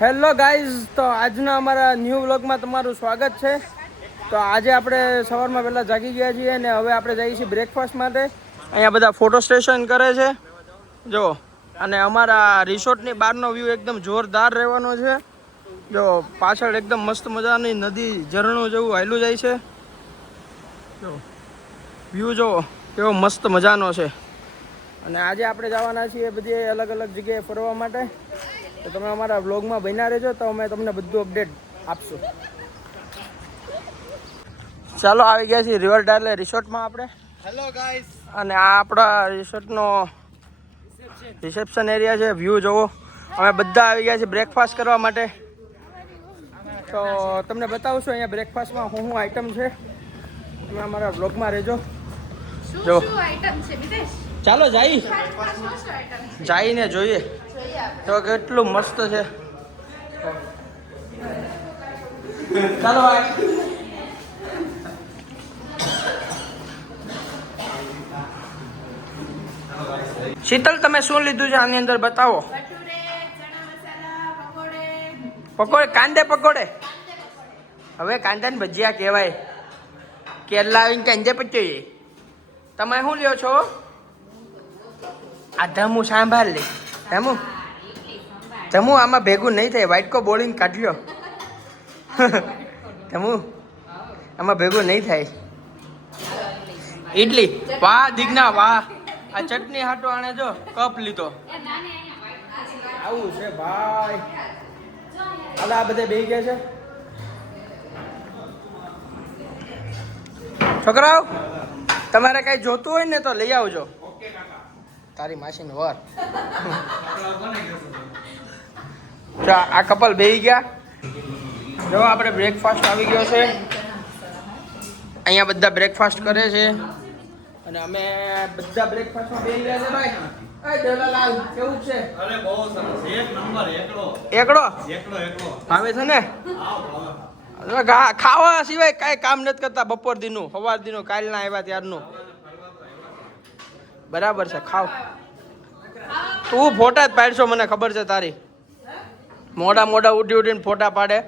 Hello guys, તો આજના અમારા ન્યૂ વ્લોગમાં તમારું સ્વાગત છે. તો આજે આપણે સવારમાં પહેલાં જાગી ગયા છીએ અને હવે આપણે જઈએ છીએ બ્રેકફાસ્ટ માટે. અહીંયા બધા ફોટો સ્ટેશન કરે છે જો, અને અમારા રિસોર્ટની બહારનો વ્યૂ એકદમ જોરદાર રહેવાનો છે. જો પાછળ એકદમ મસ્ત મજાની નદી ઝરણું જેવું હાલ્યું જાય છે. જો વ્યૂ જો કેવો મસ્ત મજાનો છે. અને આજે આપણે જવાના છીએ બધી અલગ અલગ જગ્યાએ ફરવા માટે. તો તમે અમારા વ્લોગમાં બન્યા રહેજો તો અમે તમને બધું અપડેટ આપશું. ચાલો આવી ગયા છીએ રિવર ડાર્લે રિસોર્ટમાં આપણે. Hello guys. અને આ આપણા રિસોર્ટનો રિસેપ્શન એરિયા છે. વ્યૂ જોવો. અમે બધા આવી ગયા છીએ બ્રેકફાસ્ટ કરવા માટે. તો તમને બતાવશું અહીંયા બ્રેકફાસ્ટમાં શું શું આઈટમ છે. તમે અમારા વ્લોગમાં રહેજો. જો ચાલો જઈને જોઈએ તો કેટલું મસ્ત છે. ચાલો શીતલ, તમે શું લીધું છે આની અંદર બતાવો. પકોડે, કાંદે પકોડે. હવે કાંદા ને ભજીયા કહેવાય. કેરલા આવીને કાંદે પચોઈએ. તમે શું લ્યો છો? આ ધમુ સાંભાળ લે. ધમુ આમાં ભેગું નહીં થાય. વાઇટકો બોલિંગ કાઢ્યો. ધમુ આમાં ભેગું નહીં થાય. ઇડલી, વાહ દીગના વાહ. આ ચટણી હાટો આણે જો કપ લીધો. આવું છે ભાઈ. હાલ આ બધે બેસી ગયા છે છોકરાઓ. તમારે કઈ જોતું હોય ને તો લઈ આવજો. તારી માસીનો વર. આ કપલ બેસી ગયા. જો આપણે બ્રેકફાસ્ટ આવી ગયો છે. અહીંયા બધા બ્રેકફાસ્ટ કરે છે અને અમે બધા બ્રેકફાસ્ટમાં બેસી ગયા છે ભાઈ. દેવલાલાલ કેવું છે? અરે બહુ સરસ, એક નંબર. એકડો આવે છે ને. ખાવા સિવાય કાંઈ કામ નથી કરતા. બપોર દીનું, સવાર દીનું, કાલના આવ્યા ત્યારનું. બરાબર છે, ખાવ. તું ફોટા જ પાડશો, મને ખબર છે તારી. મોડા ઉડીને ફોટા પાડે.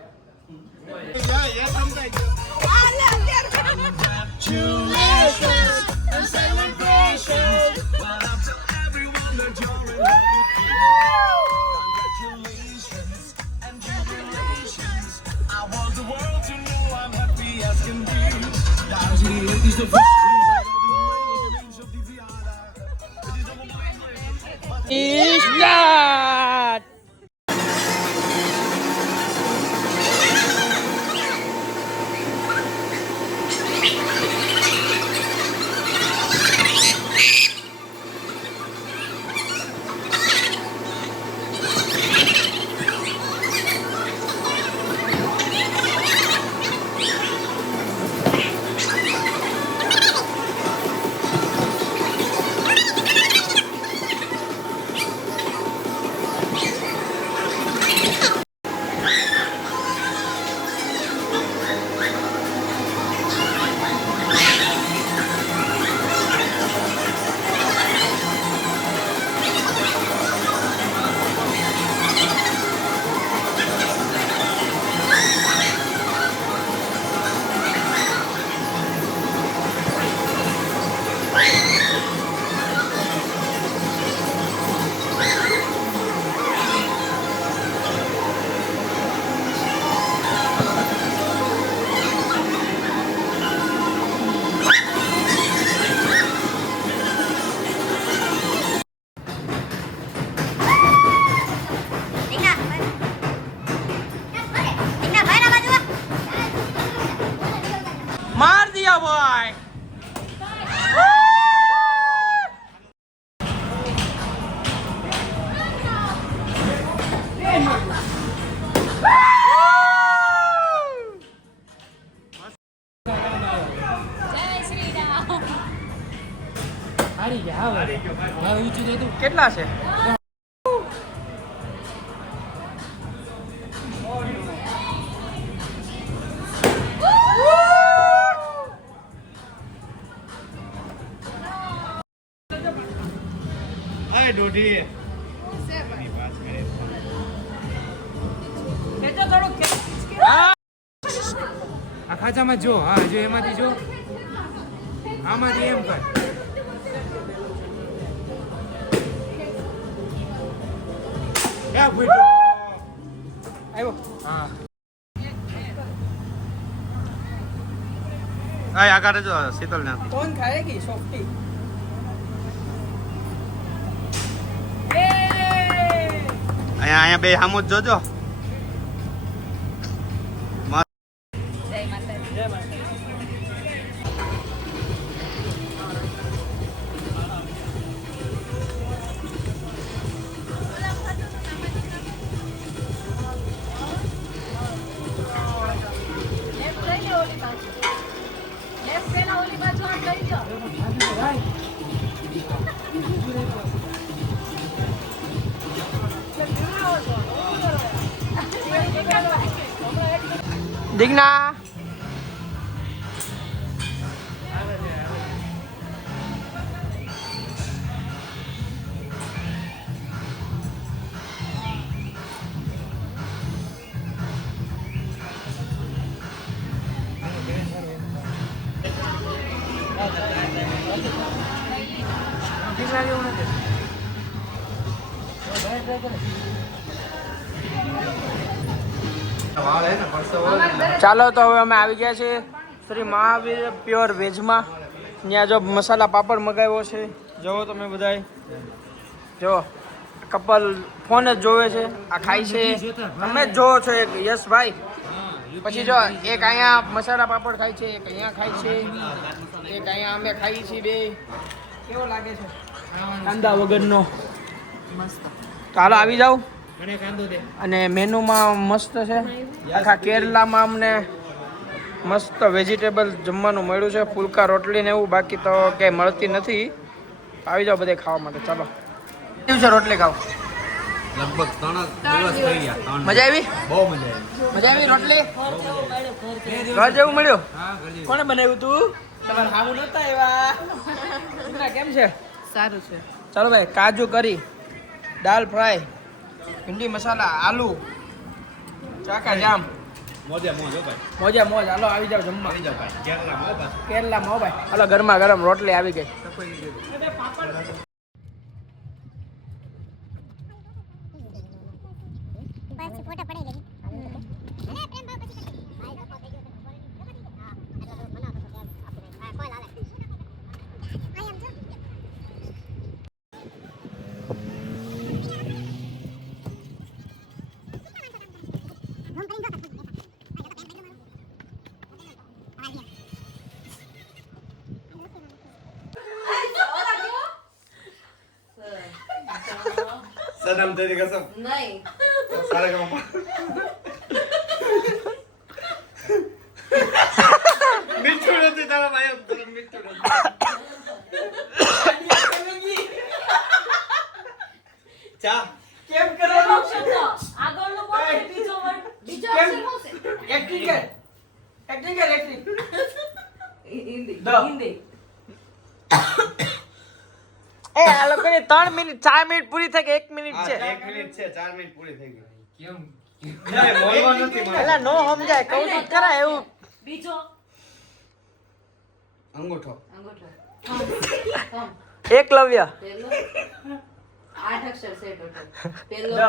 માર દિયા ભાઈ. કેટલા છે? અરે દોઢી ખાચામાં જો હા જો એમાંથી જો આમાંથી એમ કર આવ્યો હા આગળ જો શીતલ નથી કોણ ખાય કે સોફ્ટી અહીંયા બે સામુ જ જોજો જય માતા દિગ્ના ચાલો તો હવે અમે આવી ગયા છીએ શ્રી મહાવીર પ્યોર વેજમાં. ત્યાં જો મસાલા પાપડ મગાવ્યો છે. જોવો તમે બધાય જો કપલ ફોન જ જોવે છે, આ ખાય છે, તમે જ જોવો છો. એક યશભાઈ પછી જો એક અહીંયા મસાલા પાપડ ખાય છે, એક અહીંયા ખાય છે, એક અહીંયા અમે ખાઈએ છીએ બે. કેવો લાગે છે કાંદા વગરનો? મસ્ત. તો હાલો આવી જાવ. અને મેનુમાં મસ્ત છે. આખા કેરલામાં અમને મસ્ત વેજીટેબલ જમવાનું મળ્યું છે, ફુલકા રોટલી ને એવું. બાકી તો ક્યાંય મળતી નથી. આવી જાવ બધે ખાવા માટે. ચાલો કેવું છે રોટલી ખાવ? લગભગ 3 દિવસ થઈ ગયા. મજા આવી? બહુ મજા આવી. મજા આવી રોટલી? ઘર જેવું મળ્યું? કોને બનાવ્યું તું? તમારે હામું નતા એવા. કેમ છે? સારું છે. ચાલો ભાઈ, કાજુ કરી, દાલ ફ્રાય, ભીંડી મસાલા, આલુ, ચાકા જામ, મોજે મોજ હો ભાઈ. મોજે મોજ. હાલો આવી જાવ જમવા. આવી જાવ ભાઈ. કેરલામાં હો ભાઈ. કેરલામાં હો ભાઈ. હાલો ગરમા ગરમ રોટલી આવી ગઈ. પછી ફોટો પડી ગઈ અને પ્રેમ ભાવ પછી સનમ તેરી કસમ. નહીં સારા કામ. મીઠું નથી તારા ભાઈ. મીઠું નથી. ચા કેમ કરવાનું? આગળનો બોલ બીજો વર્ડ બીજો કેમ? અક્ષર શું છે? એક્ટિંગ કર. એક્ટિંગ કર. એક્ટિંગ. હિન્દી દ. હિન્દી એ આ લોકોની 3 મિનિટ 4 મિનિટ પૂરી થઈ કે 1 મિનિટ છે? 1 મિનિટ છે. 4 મિનિટ પૂરી થઈ ગઈ. કેમ નહીં, બોલવા નથી મને. એલા નો સમજાય. કહું તો ખરા એવું. બીજો અંગૂઠો. અંગૂઠો થમ એકલવ્ય. પેલો 8 અક્ષર છે ટોટલ. પેલો દ.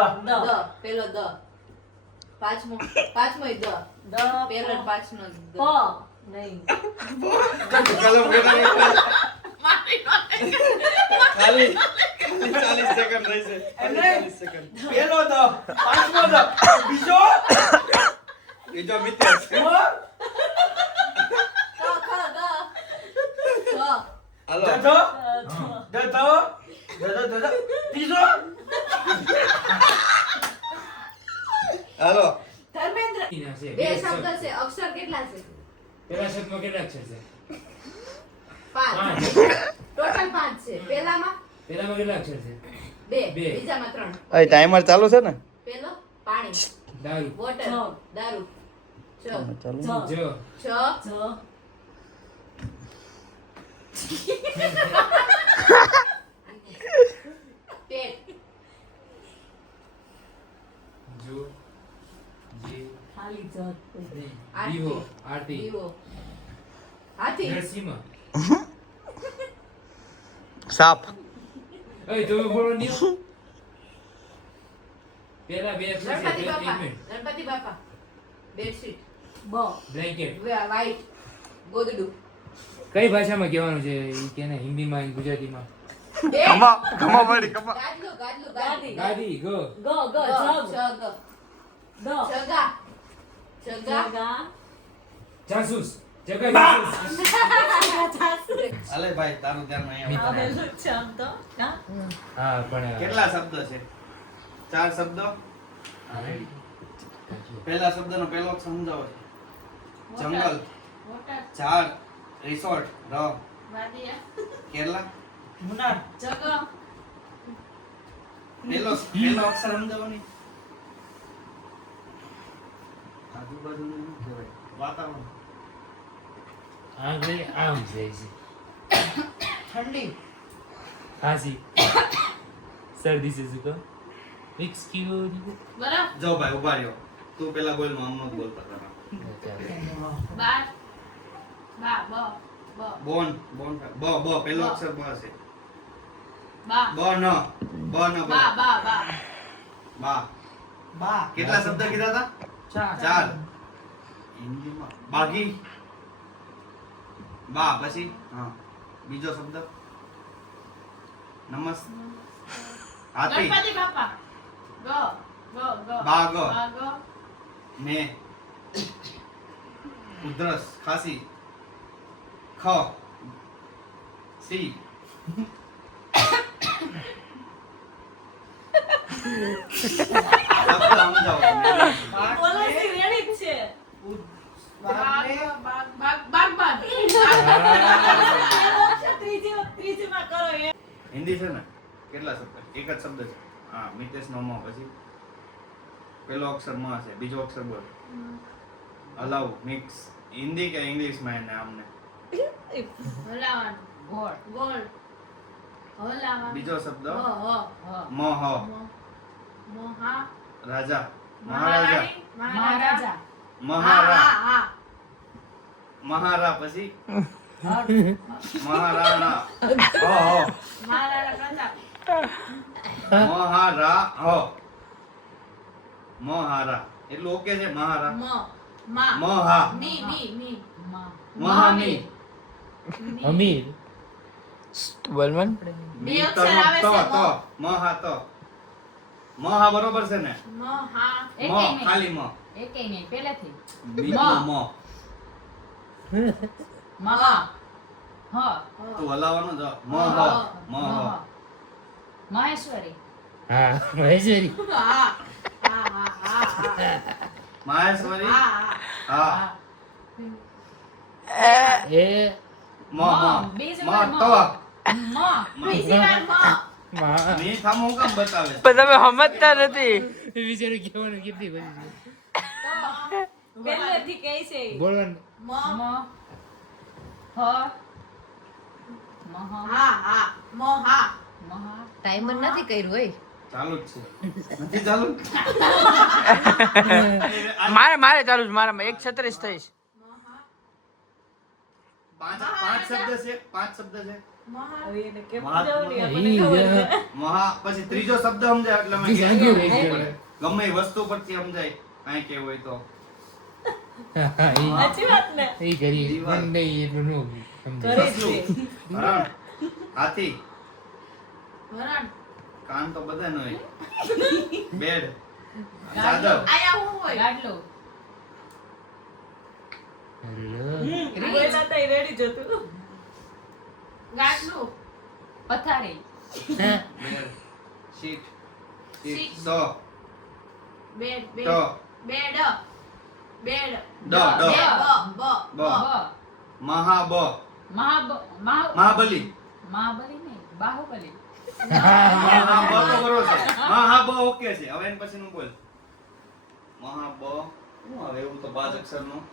દ પેલો દ પાંચમો ઈ દ પેલો ને પાંચનો દ નહીં કલમ બેટા. ખાલી 40 સેકન્ડ રહેશે. 40 સેકન્ડ. પેલો દ, પાંચમો દ, બીજો બીજો મિત્ર છે. ખ દ હાલો. દધો, દધો, દધો, દધો, ત્રીજો હાલો. ધર્મેન્દ્ર છે બે શબ્દ છે અક્ષર કેટલા છે? પેલા શબ્દમાં કેટલા અક્ષર છે? 5 ટોટલ 5 છે. પેલામાં પેલામાં કેટલા અક્ષર છે? 2 બે. બીજામાં 3. અહીં ટાઈમર ચાલુ છે ને? પેલો પાણી દારૂ વોટર દારૂ જો છ પેટ જો જે દીવો આરતી દીવો હાથી નરસિંહ સાપ ઓય તમે બોલો નિયો પેલા બે પૂછે ગણપતિ બે બાપા ટ્રીટમેન્ટ ગણપતિ બાપા બેડશીટ બ્લેન્કેટ વ્હાઈટ ગોદડું કઈ ભાષામાં કહેવાનું છે ઈ કેને હિન્દીમાં ગુજરાતીમાં કમા પડી કમા ગાદલું ગાદલું ગાદી ગાદી ગો જગા જગા જાસૂસ જગા જાસૂસ હાલે ભાઈ તારું ધ્યાન અહીંયા હા પણ કેટલા શબ્દ છે 4 શબ્દ પહેલા શબ્દનો પહેલો અક્ષર સમજાવો જંગલ ઝાડ રિસોર્ટ કેરલા પહેલો અક્ષર સમજાવો નહીં આજુબાજુનું શું કહેવાય? વાતાવરણ આંગળી આમ જાય છે ઠંડી ખાંસી શરદી છે શું એક્સક્યુઝ જો ભાઈ ઉભા રહ્યો તું પેલા બોલ માં અમનો બોલતા હતા બોન બોન બ બ પહેલો અક્ષર બ છે બ ન બોલો બા કેટલા શબ્દ કીધા હતા 4 હિન્દીમાં બાગી બા પછી હા બીજો શબ્દ નમસ હાથી બાગ ને ઉધરસ ખાંસી ખ સી હિન્દી છે ને કેટલા શબ્દ એક જ શબ્દ છે હા મિતેશ નો મ પછી પેલો અક્ષર મ છે બીજો અક્ષર બોલ અલાઉ મિક્સ હિન્દી કે ઇંગ્લિશ માં એને આમને બીજો શબ્દ મોહ રાજા મહારાજા મહારા પછી મહારાણા મહારા હો મહારા એટલું ઓકે છે મહારા મહા મહામી અમીર બોલમન મહા તો મહા બરોબર છે ને મ ખાલી મ બીજો મ તું હલાવવાનો જ મ હ મ હ મહેશ્વરી હા મહેશ્વરી માહેશ્વરી હા એ મ મ બીજી મ વાર મ. તો માં મી થામો કામ બતાવે પણ તમે સમજતા નથી વિચારો કેવાનું કેટલી બધી પહેલેથી કહે છે બોલવાનું મ હ મહ મહા ટાઈમર નથી કર્યું હોય ચાલુ જ છે નથી ચાલુ મારે ચાલુ છે મારામાં 1:36 થઈશ પાંચ શબ્દ છે હવે એને કેમ મહાત્મા. સમજાવવાની આપણને ખબર છે. મહા પછી ત્રીજો શબ્દ સમજાય એટલે મેં બીજા કીધું. કેવું છે? ગમે એ વસ્તુ પરથી સમજાય કાંઈ કેવું હોય તો સાચી વાત ને એ કરી દીવાલ. પણ નહીં એટલું નો સમજાય. કરે જ સસલું, છે. હરણ, હાથી કાન તો બધાને હોય બેડ ચાદર ગાડલો હેલો. બોલ્યા તા રેડી જતું પથારી બેડ શીટ સો બેડ તો બેડ બેડ ડ ડ બ મહા બ મહાબલી મહાબલી નહીં બાહુબલી મહા બ તો બરોબર છે મહા બ ઓકે છે હવે એના પછીનું બોલ મહા બ શું આવે એવું તો 5 અક્ષરનું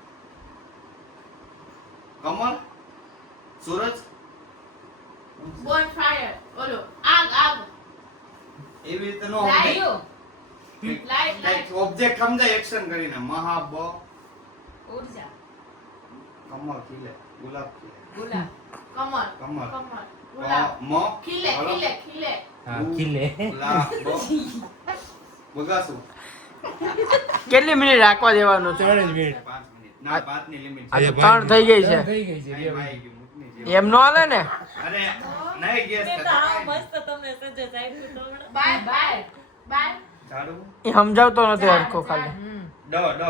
કમળ સૂરજ બોનફાયર ઓલો આગ આગ એવી રીતે નો રાયું લાઈટ ઓબ્જેક્ટ સમજાય એક્શન કરીને મહાબ ઉર્જા કમળ ખીલે ગુલાબ ખીલે ગુલાબ કમર કમળ કમર ગુલાબ મ ખીલે ખીલે ખીલે હા ખીલે ગુલાબ બગાસુ કેટલી મિનિટ રાખવા દેવાનું છે 3 મિનિટ 5 મિનિટ ના 5 ની લિમિટ આ તો 3 થઈ ગઈ છે થઈ ગઈ છે નહીં, ભાઈ, કે મૂકની જેવું. એમ નો હાલે ને અરે નહીં ગેસ બાય બાય બાય ઝાડુ એ સમજાવતો નથી હરખો ખાલી ડ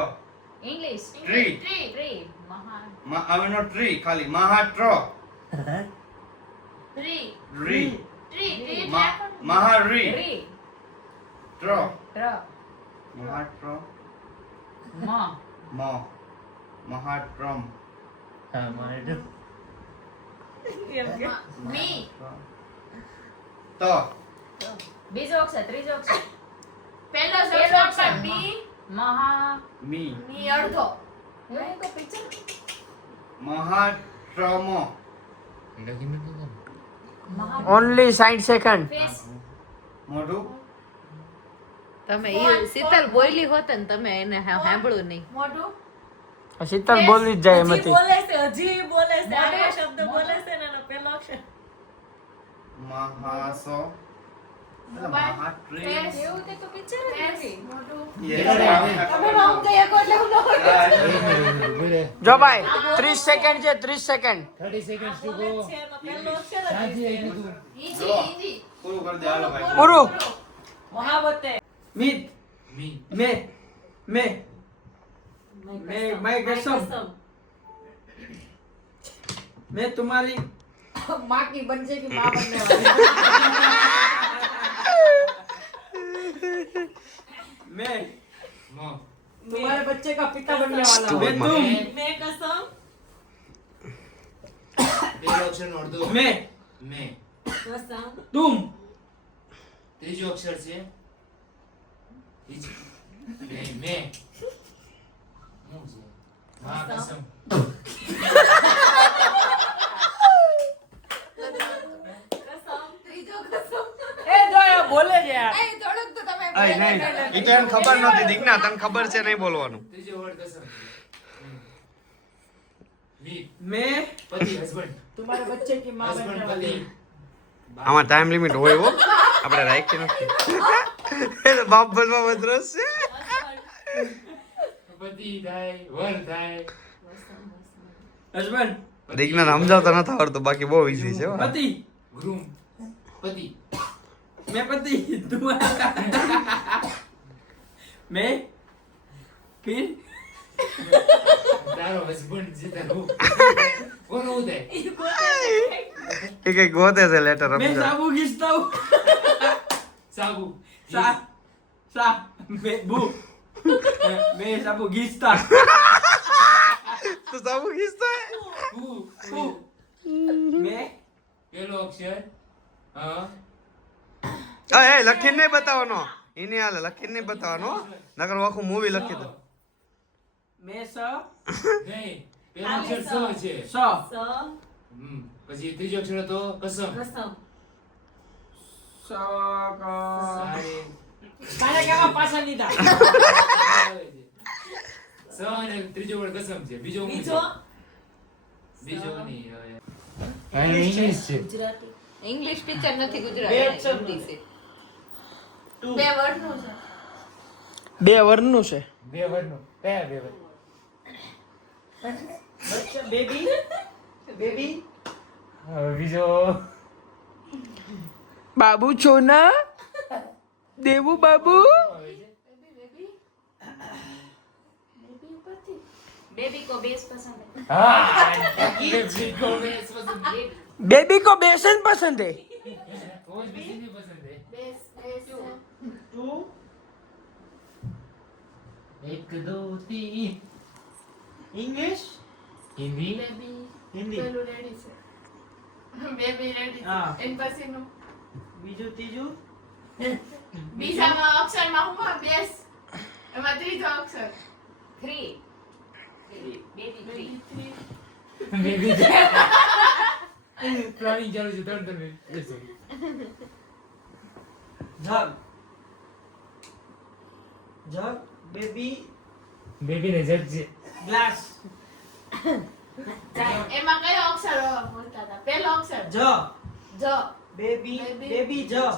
ઇંગ્લિશ ટ્રી ટ્રી મહાન આવેનો ટ્રી ખાલી મહાટ્ર ટ્રી રી ટ્રી ટ્રી મહારી રી ટ્ર ટ્ર મહાટ્ર મ મ મહાટ્રમ હા મને મી ત બીજો અક્ષર ત્રીજો અક્ષર પહેલો પહેલો અક્ષર અક્ષર બી મહા મી મી અડધો એવું કો પિક્ચર મહાટ્રમ લખીને તો મહા ઓનલી 60 સેકન્ડ ફેસ મોઢું તમે શીતલ બોલી હોત ને તમે એને સાંભળ્યું નહીં મોઢું શીતલ બોલી જ જાય એમાંથી મહાસ મહાટ્રી એવું તે તો પિક્ચર જ નથી બોલે જો ભાઈ 30 સેકન્ડ છે 30 સેકન્ડ 30 સેકન્ડ્સ ટુ ગો સાજી આવી તું જો પૂરું કરી દે હાલો ભાઈ પૂરું મહાવતે મીત મી મે मैं कसम मैं तुम्हारी माँ की बन जाएगी माँ बनने वाली मैं મો तुम्हारे बच्चे का पिता बनने वाला मैं तुम मैं कसम બે અક્ષર નો અડધો मैं મે कसम तुम ત્રીજો અક્ષર છે મે શું છે હા કસમ બોલે છે યાર અય નહીં ઈ તો એમ ખબર નહોતી દીકના તને ખબર છે નહીં બોલવાનું ત્રીજો વર્ડ કસમ મી मैं પતિ હસબન્ડ तुम्हारे बच्चे की माँ बनने હસબન્ડ वाली પતિ આમાં ટાઈમ લિમિટ હોય હો આપણે રાખી નથી એટલે બાપ બનવા મદ્રસ છે પતિ થાય વર થાય हस्बैंड દીકના સમજાવતા નથી આવડતું બાકી બહુ ઈઝી છે હો. पति ગ્રૂમ પતિ मैं पति तुम्हारा मैं फिर તારો હસબન્ડ છે તારો કોનો ઉદય એ કઈ ગોતે છે લેટર मैं સમજાવ साबु घिसता हूँ સાબુ सा सा मैं बू मैं साबु घिसता તો સાબુ ખીચતા હે હું मैं પેલો અક્ષર હા એ લખીને નહીં બતાવવાનો એને હાલે લખીને નહીં બતાવવાનો નકર આખું મૂવી લખી દો मैं स નહીં પેલો અક્ષર સ છે स પછી ત્રીજો અક્ષર હતો કસમ कसम स क સારે माने क्या पासा नहीं था સ અને ત્રીજો વર્ડ કસમ છે બીજો હું છે? बीजो બીજો નહીં હવે इंग्लिश છે गुजराती ઇંગ્લિશ ટીચર નથી બે ગુજરાતી અક્ષરનું. હિન્દી છે બે વર્ડનું છે બે વર્ણનું છે બે વર્ડનો કયા બે વર્ડ बच्चा बेबी बेबी હવે બીજો बाबू छोना देवू बाबू बेबी को बेस पसंद है હા બેબી કો બેસ પસંદ है बेबी को बेसन पसंद है કોણ બેસી નહીં પસંદ है બેસ બેસ तू એક દો તીન इंग्लिश હિન્દી બેબી हिंदी પેલું રેડી છે બેબી રેડી હા. છે એન પછીનું बीजू तीजू બીજામાં અક્ષરમાં હું બેસ એમાં ત્રીજો અક્ષર 3 बेबी 3 બેબી પ્લાનિંગ ચાલુ છે ત્રણ ત્રણ બેસો जग જગ બેબી બેબી ને જગ છે. ગ્લાસ એમાં કયો અક્ષર બોલતા હતા? પહેલો અક્ષર જ જ. Baby Baby. બેબી જ આ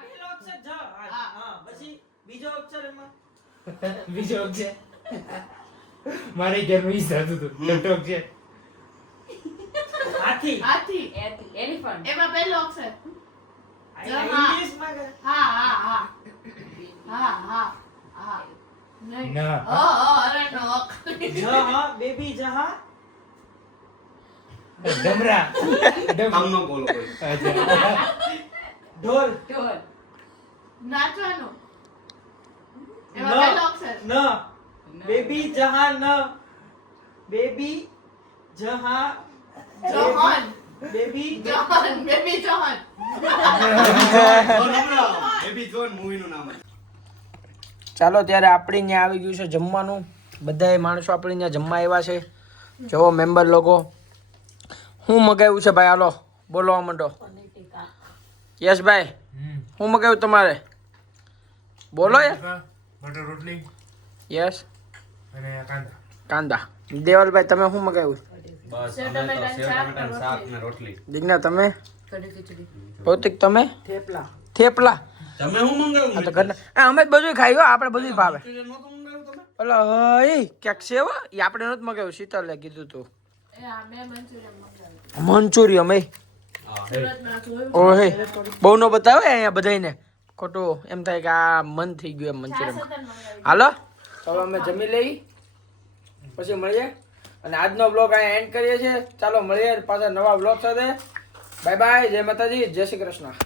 પહેલો અક્ષર જ હા પછી બીજો અક્ષર એમાં બીજો છે મારે ઘેર વીસ થતું હતું લટક છે. હાથી હાથી. Elephant. એમાં પહેલો અક્ષર આ જ, હા. ઇંગ્લિશમાં કે? હા હા હા હા હા હા નહીં. ના. અરે નો જ હા બેબી જહા ડમરા આમ ન બોલો કોઈ. અચ્છા. ઢોલ ઢોલ. નાચવાનું. ન એમાં પહેલો અક્ષર ન બેબી જહા ન બેબી જહા John. Baby John. Baby John. Baby John મૂવીનું નામ છે. ચાલો ત્યારે આપણી ત્યાં આવી ગયું છે જમવાનું બધાય માણસો આપણી ત્યાં જમવા આવ્યા છે જો મેમ્બર લોકો શું મગાવ્યું છે ભાઈ હાલો બોલવા માંડો યસ ભાઈ શું મગાવ્યું તમારે બોલો યાર બટર રોટલી યસ અને કાંદા. કાંદા દેવલભાઈ તમે શું મગાવ્યું બસ સેવ અમે તો ટમેટાનું સેવ શાક ટમેટાનું ને શાક ને રોટલી. દિગ્ના તમે કઢી ખીચડી. ભૌતિક તમે થેપલા તમે શું મંગાવ્યું? આ તો ઘરના અમે જ બધું ખાઈ હો આપણે બધું ભાવે નહોતું મંગાવ્યું તમે? ઓલો એ ક્યાંક છે હો એ આપણે નથી મગાવ્યું શીતલે કીધું તું એ આ મેં મંચુરિયન મંગાવ્યું. મંચુરિયમ એ સુરતમાં જોયું. ઓહે બહુ નો બતાવે અહીંયા બધાને ખોટું એમ થાય કે આ મન થઈ ગયું એમ મંચુરિયમ છાશ હતા ને મંગાવી. હાલો તો હવે અમે જમી લઈ પછી મળીએ અને આજનો બ્લોગ અહીંયા એન્ડ કરીએ છીએ ચાલો મળીએ પાછા નવા બ્લોગ સાથે બાય બાય જય માતાજી જય શ્રી કૃષ્ણ